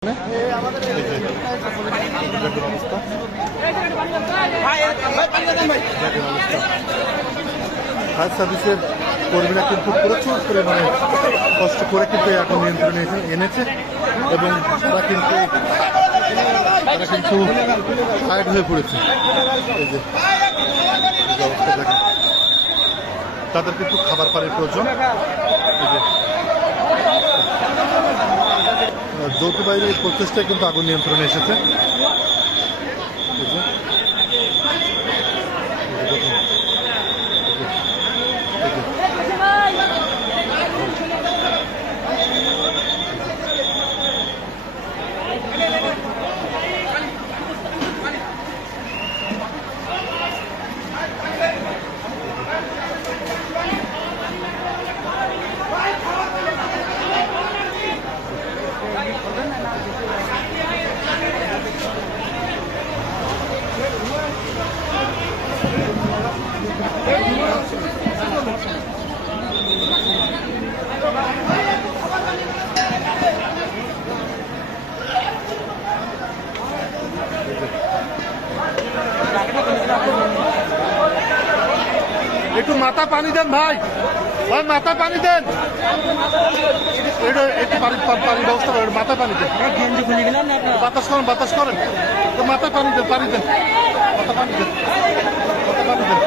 Fire সার্ভিসের কর্মীরা কিন্তু প্রচুর পরিমাণে কষ্ট করে কিন্তু এখন নিয়ন্ত্রণে এনেছে এবং তারা কিন্তু টায়ার্ড হয়ে পড়েছে। এই যে অবস্থা দেখেন, তাদের কিন্তু খাবার পানির প্রয়োজন। এই যে যৌথ বাহিনীর প্রচেষ্টায় কিন্তু আগুন নিয়ন্ত্রণে এসেছে। একটু মাথা পানি দেন ভাই, ভাই মাথা পানি দেন, একটু পানির ব্যবস্থা করেন, মাথা পানি দেন, বাতাস করেন, বাতাস করেন, তো মাথায় পানি দেন, পানি দেন, মাথা পানি দেন, মাথা পানি দেন।